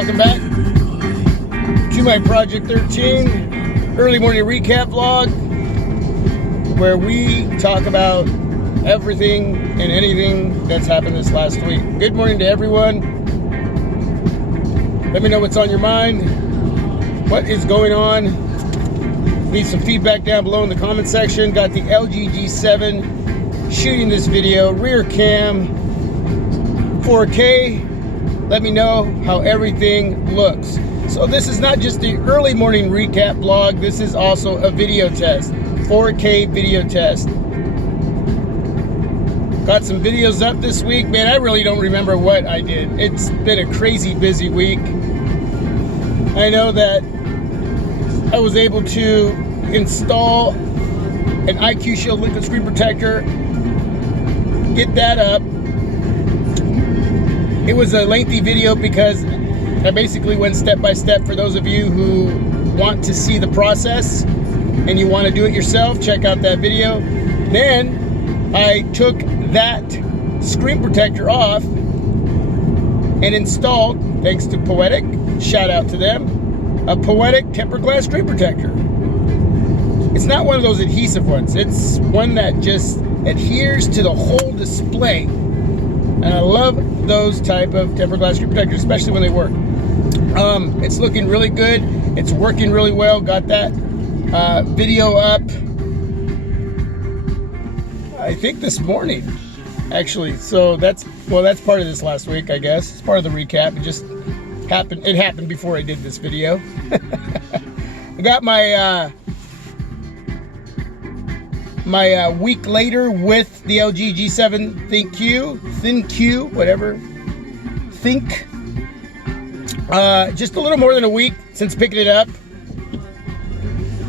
welcome back to my Project 13 early morning recap vlog, where we talk about everything and anything that's happened this last week. Good morning to everyone. Let me know what's on your mind. What is going on? Leave some feedback down below in the comment section. Got the LG G7 shooting this video, rear cam, 4K. Let me know how everything looks. So this is not just the early morning recap vlog, this is also a video test, 4K video test. Got some videos up this week. Man, I really don't remember what I did. It's been a crazy busy week. I know that I was able to install an IQ Shield liquid screen protector, get that up. It was a lengthy video because I basically went step by step. For those of you who want to see the process and you want to do it yourself, check out that video. Then I took that screen protector off and installed, thanks to Poetic, shout out to them, a Poetic tempered glass screen protector. It's not one of those adhesive ones. It's one that just adheres to the whole display. And I love those type of tempered glass screen protectors, especially when they work. It's looking really good. It's working really well. Got that video up, I think this morning, actually. So that's part of this last week, I guess. It's part of the recap. It just happened. It happened before I did this video. I got my week later with the LG G7 ThinQ, whatever. Think. Just a little more than a week since picking it up.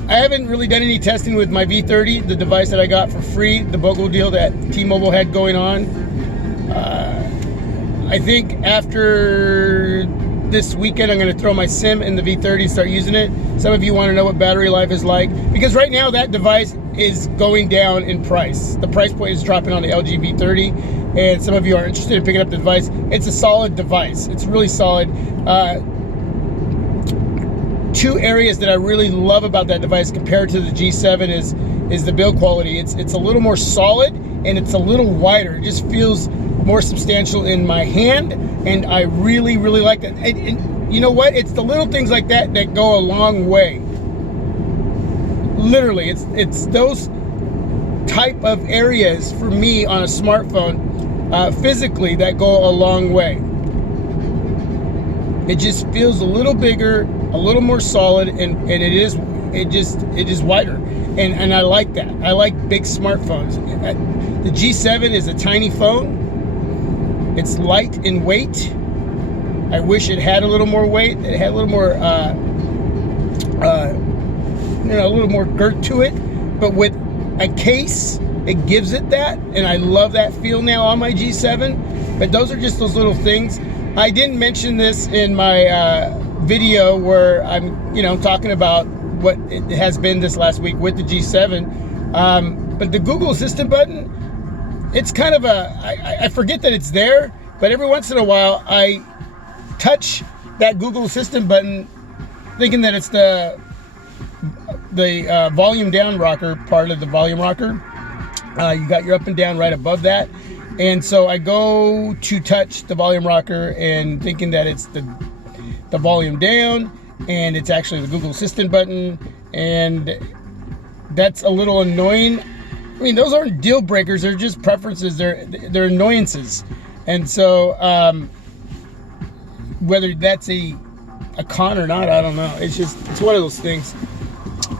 I haven't really done any testing with my V30, the device that I got for free, the BOGO deal that T-Mobile had going on. I think after this weekend, I'm going to throw my SIM in the V30 and start using it. Some of you want to know what battery life is like, because right now that device is going down in price. The price point is dropping on the LG V30, and some of you are interested in picking up the device. It's a solid device. It's really solid. Two areas that I really love about that device compared to the G7 is the build quality. It's a little more solid and it's a little wider. It just feels more substantial in my hand, and I really like that. And you know what? It's the little things like that that go a long way. Literally, it's those type of areas for me on a smartphone, physically, that go a long way. It just feels a little bigger, a little more solid, and it is wider, and I like that. I like big smartphones. The G7 is a tiny phone. It's light in weight. I wish it had a little more weight. It had a little more, a little more girth to it. But with a case, it gives it that, and I love that feel now on my G7. But those are just those little things. I didn't mention this in my video where I'm, talking about what it has been this last week with the G7. But the Google Assistant button, it's kind of I forget that it's there, but every once in a while I touch that Google Assistant button thinking that it's the volume down rocker part of the volume rocker. You got your up and down right above that. And so I go to touch the volume rocker and thinking that it's the volume down, and it's actually the Google Assistant button, and that's a little annoying. I mean, those aren't deal breakers, they're just preferences, they're annoyances. And so whether that's a con or not, I don't know. It's one of those things.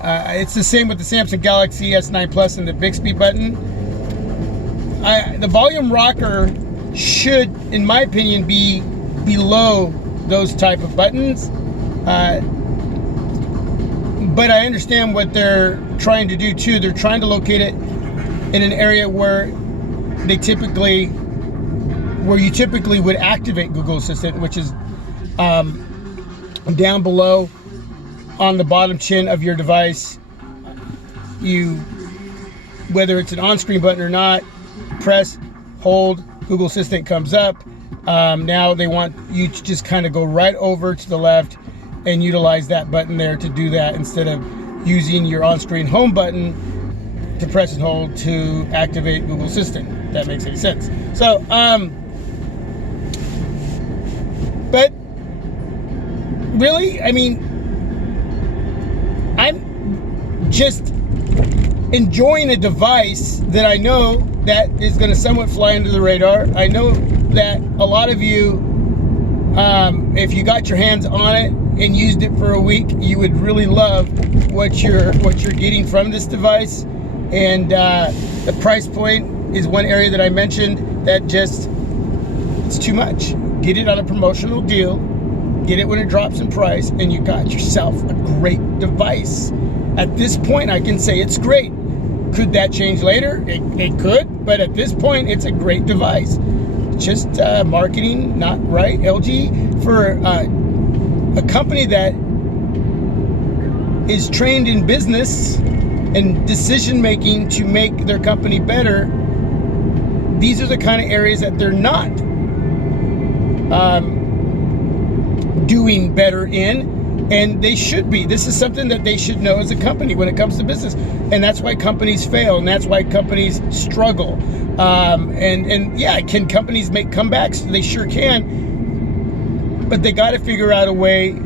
It's the same with the Samsung Galaxy S9 Plus and the Bixby button. The volume rocker should, in my opinion, be below those type of buttons. But I understand what they're trying to do too. They're trying to locate it in an area where you typically would activate Google Assistant, which is down below on the bottom chin of your device. Whether it's an on-screen button or not, press, hold, Google Assistant comes up. Now they want you to just kind of go right over to the left and utilize that button there to do that, instead of using your on-screen home button to press and hold to activate Google Assistant. If that makes any sense. So, but really, I mean, I'm just enjoying a device that I know that is going to somewhat fly under the radar. I know that a lot of you, if you got your hands on it and used it for a week, you would really love what you're getting from this device. And the price point is one area that I mentioned that just, it's too much. Get it on a promotional deal, get it when it drops in price, and you got yourself a great device. At this point, I can say it's great. Could that change later? It could, but at this point, it's a great device. Just marketing not right. LG, for a company that is trained in business and decision making to make their company better, these are the kind of areas that they're not doing better in. And they should be. This is something that they should know as a company when it comes to business. And that's why companies fail, and that's why companies struggle. And yeah, can companies make comebacks? They sure can. But they got to figure out a way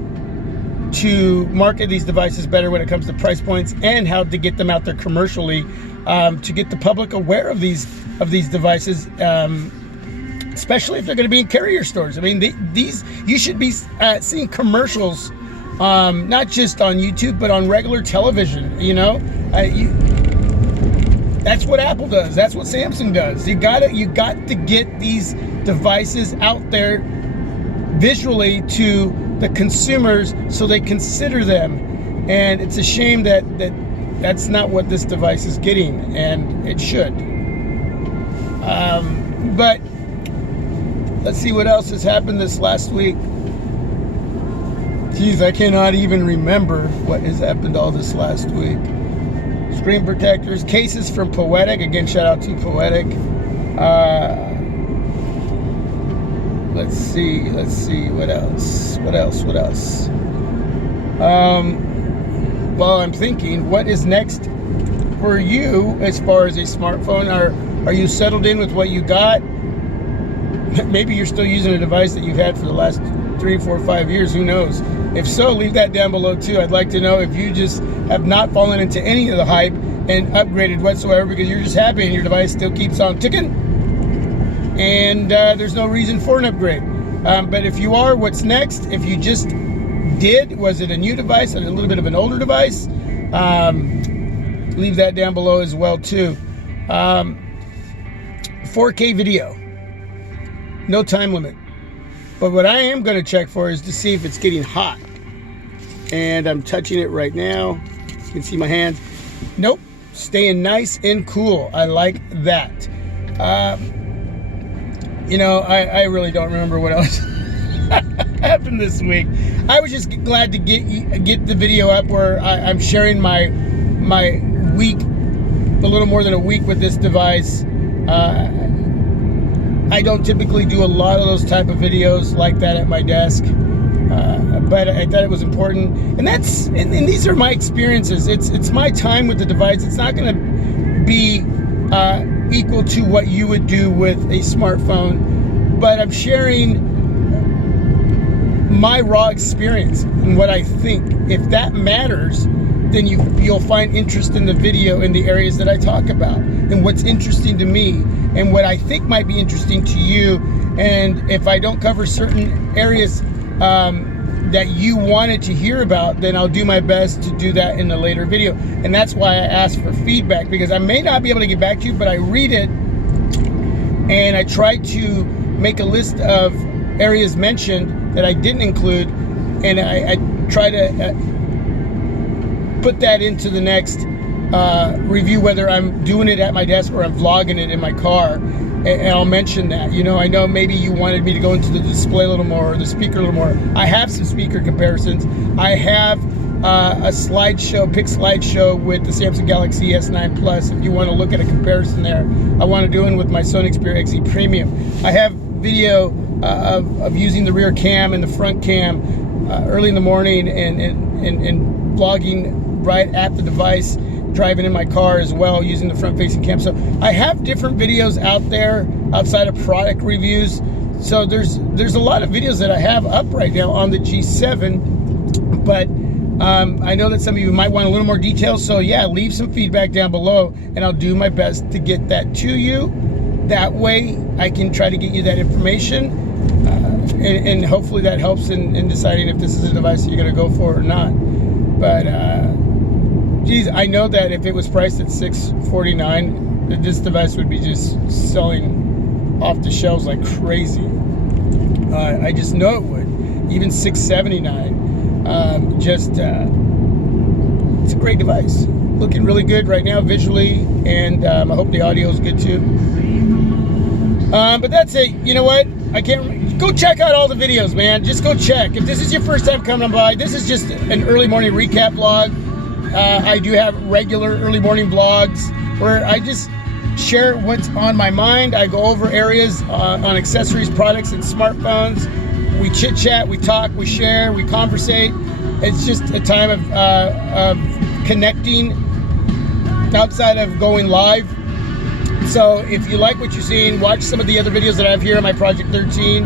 to market these devices better when it comes to price points, and how to get them out there commercially, to get the public aware of these devices, especially if they're going to be in carrier stores. I mean, these, you should be seeing commercials, not just on YouTube, but on regular television. You know, that's what Apple does. That's what Samsung does. You got to get these devices out there visually to the consumers so they consider them. And it's a shame that that's not what this device is getting, and it should. But let's see what else has happened this last week. Geez, I cannot even remember what has happened all this last week. Screen protectors, cases from Poetic. Again, shout out to Poetic. Let's see, what else? Well, I'm thinking, what is next for you as far as a smartphone? Are you settled in with what you got? Maybe you're still using a device that you've had for the last 3, 4, 5 years, who knows? If so, leave that down below too. I'd like to know if you just have not fallen into any of the hype and upgraded whatsoever, because you're just happy and your device still keeps on ticking, and there's no reason for an upgrade. But if you are, what's next? If you just did, was it a new device and a little bit of an older device? Leave that down below as well too. 4K video, no time limit. But what I am going to check for is to see if it's getting hot. And I'm touching it right now. You can see my hands. Nope, staying nice and cool. I like that. You know, I really don't remember what else happened this week. I was just glad to get the video up where I'm sharing my week, a little more than a week with this device. I don't typically do a lot of those type of videos like that at my desk, but I thought it was important. And and these are my experiences. It's my time with the device. It's not going to be equal to what you would do with a smartphone, but I'm sharing my raw experience and what I think. If that matters, then you'll find interest in the video in the areas that I talk about, and what's interesting to me, and what I think might be interesting to you. And if I don't cover certain areas that you wanted to hear about, then I'll do my best to do that in a later video. And that's why I asked for feedback, because I may not be able to get back to you, but I read it and I try to make a list of areas mentioned that I didn't include, and I try to put that into the next review, whether I'm doing it at my desk or I'm vlogging it in my car, and I'll mention that. You know, I know maybe you wanted me to go into the display a little more, or the speaker a little more. I have some speaker comparisons. I have a slideshow, pick slideshow with the Samsung Galaxy S9 Plus. If you want to look at a comparison there, I want to do it with my Sony Xperia XZ Premium. I have video of using the rear cam and the front cam early in the morning and vlogging right at the device, driving in my car as well using the front facing cam. So I have different videos out there outside of product reviews. So there's a lot of videos that I have up right now on the G7, but I know that some of you might want a little more detail. So yeah, leave some feedback down below and I'll do my best to get that to you. That way I can try to get you that information, and hopefully that helps in deciding if this is a device that you're going to go for or not. But geez, I know that if it was priced at $649, that this device would be just selling off the shelves like crazy. I just know it would. Even $679. It's a great device. Looking really good right now visually, and I hope the audio is good too. But that's it. You know what? I can't go check out all the videos, man. Just go check. If this is your first time coming by, this is just an early morning recap vlog. I do have regular early morning vlogs where I just share what's on my mind. I go over areas on accessories, products, and smartphones. We chit chat, we talk, we share, we conversate. It's just a time of connecting outside of going live. So if you like what you're seeing, watch some of the other videos that I have here on my Project 13,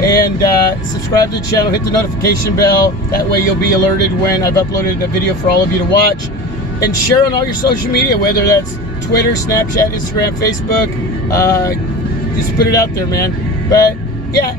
and subscribe to the channel, hit the notification bell. That way you'll be alerted when I've uploaded a video for all of you to watch. And share on all your social media, whether that's Twitter, Snapchat, Instagram, Facebook. Just put it out there, man. But yeah,